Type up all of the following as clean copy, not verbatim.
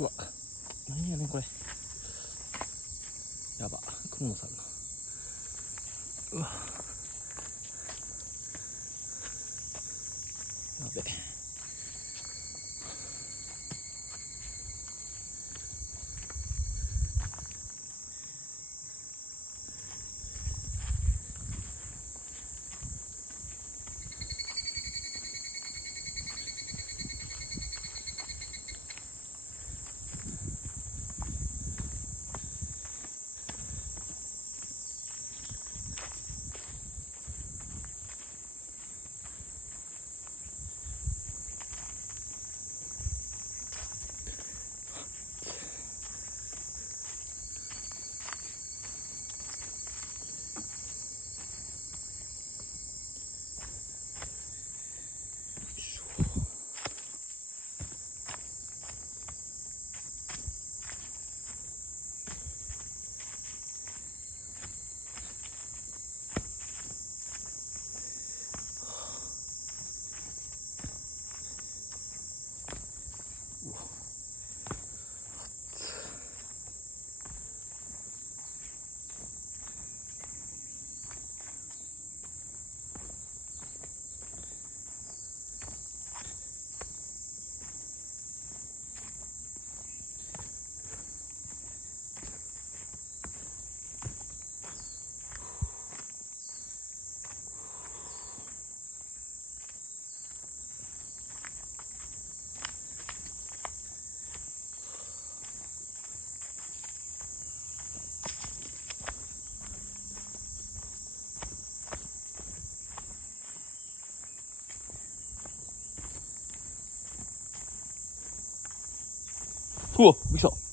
うわ、なんやねんこれ。やば、雲野さんの。うわ、やべ。うわ、びっくりした。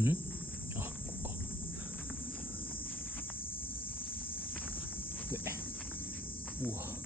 ん、あ、ここか。うわ。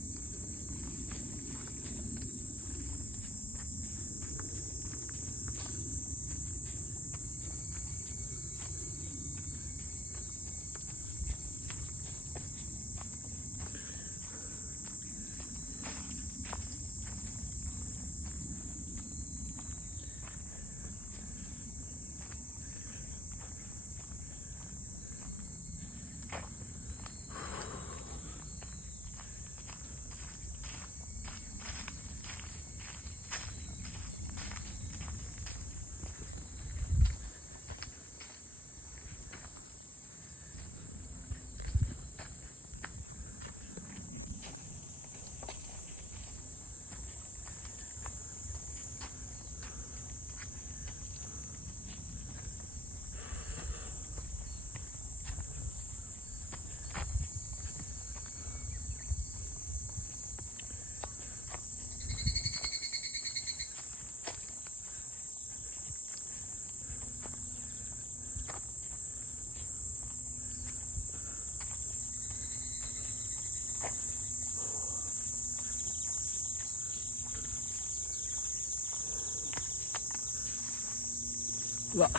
うわ、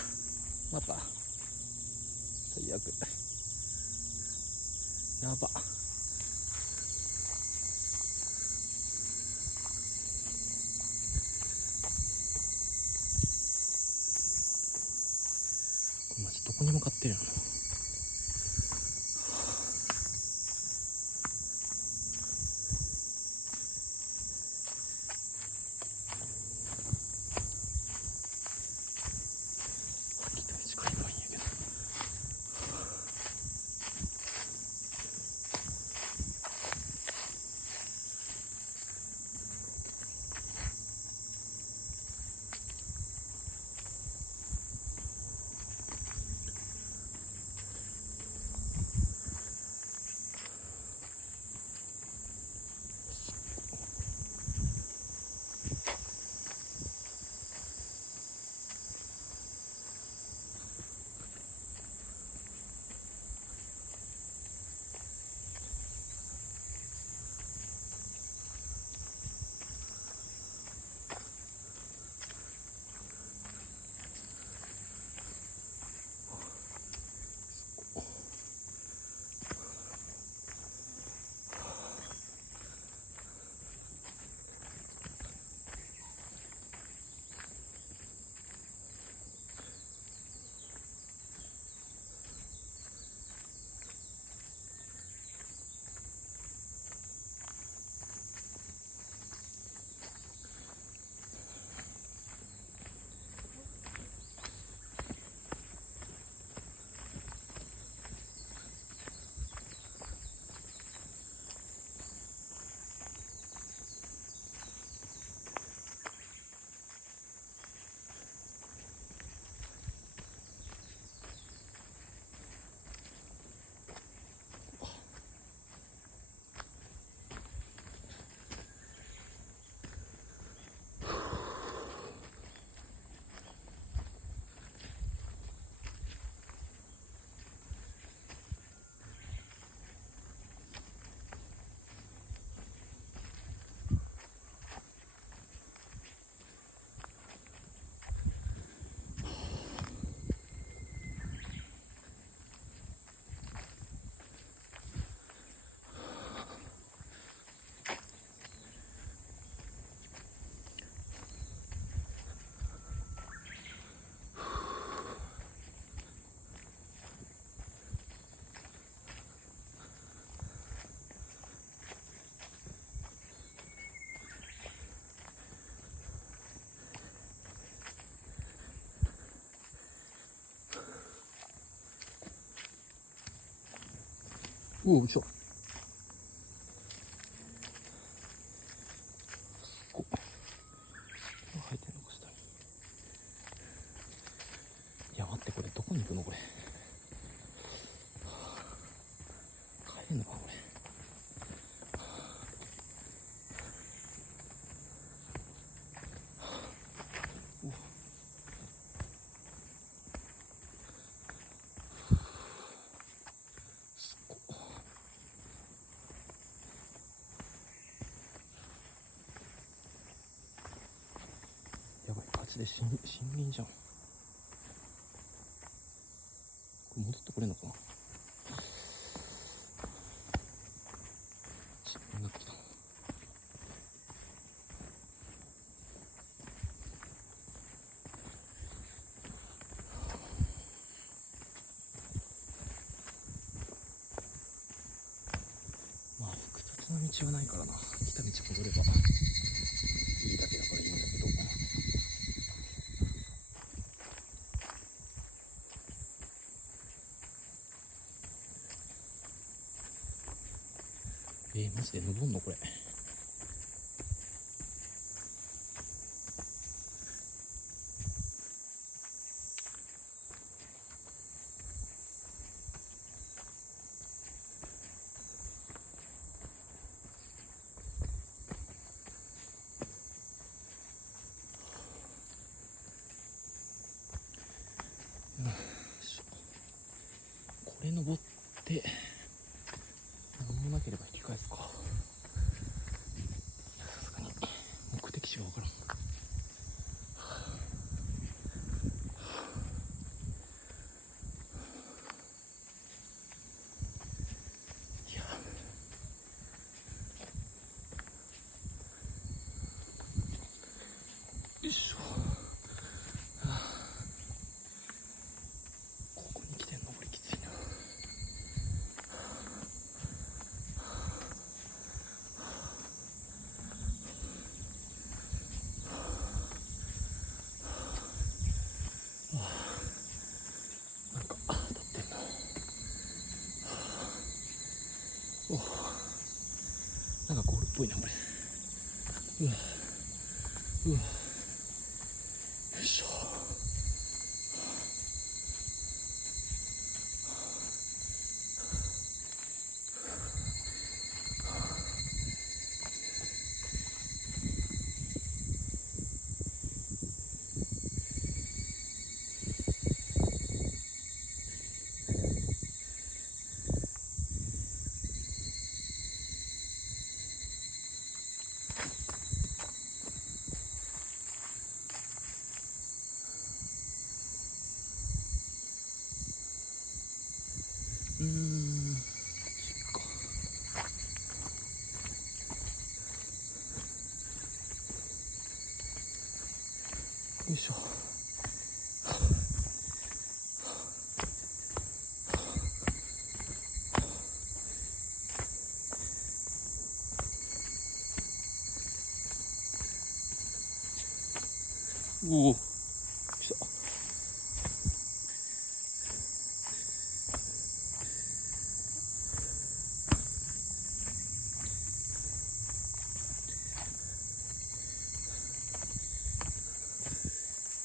また最悪。やば。マジどこに向かってるの。うお、うしょ。ここ。入ってんのか下に。いや、待って、これどこに行くのこれ。帰れんのかこれ。うわ。すっご。やばい、ガチで森林じゃん。これ戻ってこれんのかな。森林になってきた。まあ複雑な道はないからな。来た道戻ればいいだけだからいいんだけど。マジで登んのこれ。これ登って何もなければ引き返すか。さすがに目的地がわからん。か。よいしょ。おお、来た。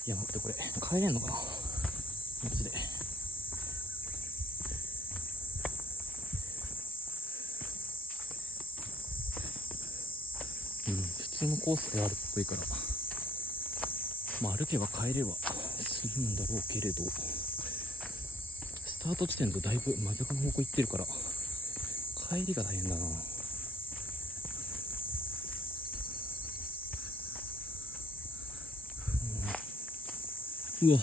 いや待って、これ帰れんのかなマジで。普通のコースであるっぽいから、まあ歩けば帰ればするんだろうけれど、スタート地点とだいぶ真逆の方向行ってるから帰りが大変だな。うわ、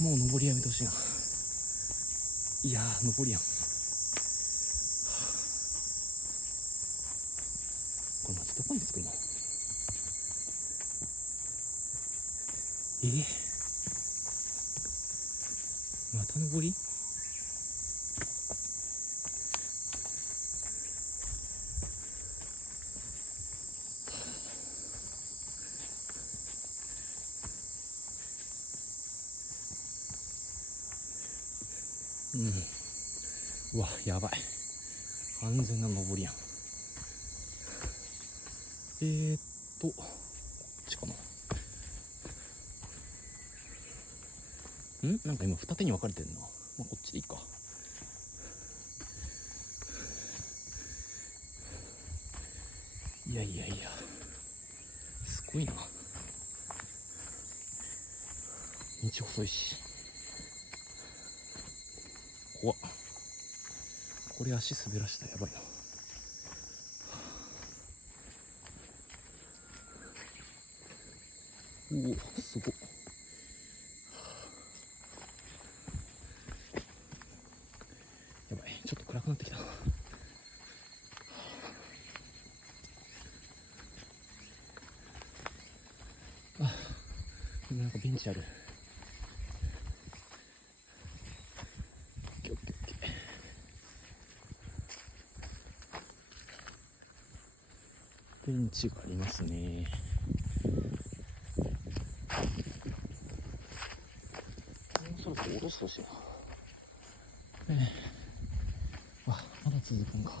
もう登りやめてほしいな。いやー、登りやん。これマジどこに着くの？また登り？うわ、やばい。完全な登りやん。こっちかな。なんか今二手に分かれてんな。まあ、こっちでいいか。いやいやいや、すごいな。道細いし。怖っ。これ足滑らしたらやばいな。おお、すごっ。やばい、ちょっと暗くなってきた。なんかベンチある。オッケーオッケーオッケー。ベンチがありますね。そろそろ下ろしてほしいな。まだ続くんか。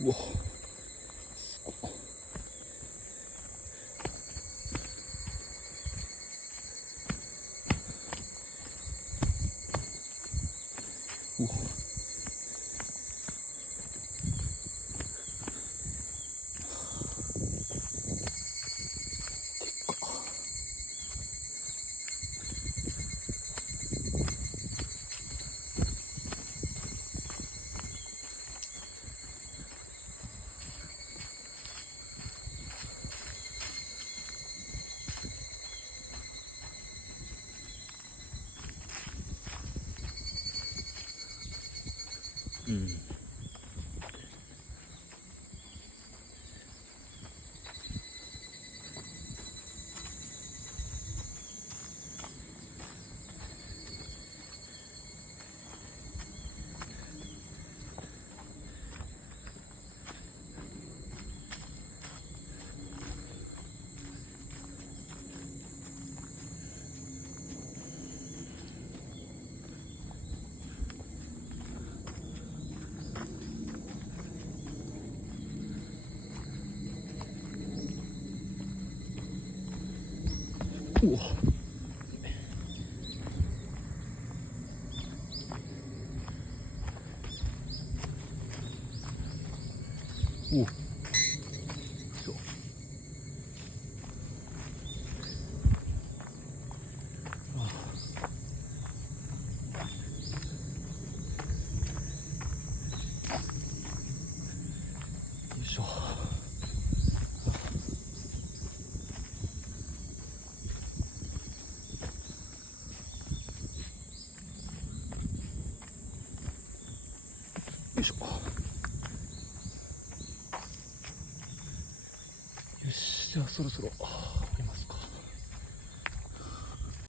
うわ、すごっ。うんうわおおそうよいしょ。よいしょ。よし、じゃあそろそろ